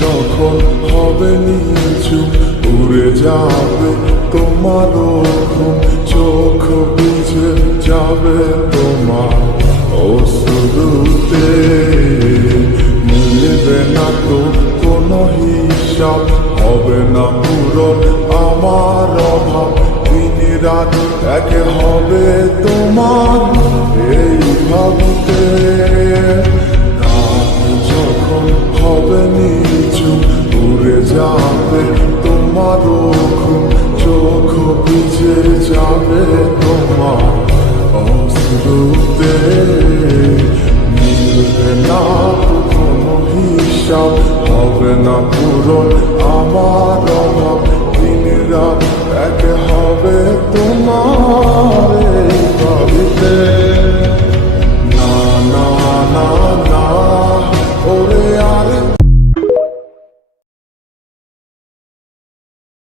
যখন হবে নিচু উড়ে যাবে তোমার ঘুম, চোখ ভিজে যাবে তোমার অশ্রুতে। মিলবে না তো কোনো হিসাব, হবে না পূরণ আমার অভাব। দিন রাত এক হবে তোমার এই ভাবতে। যখন হবে নিচু উড়ে যাবে তোমার ঘুম, চোখ ভিজে যাবে তোমার অশ্রুতে। মিলবে না তো কোনো হিসাব, হবে না পূরণ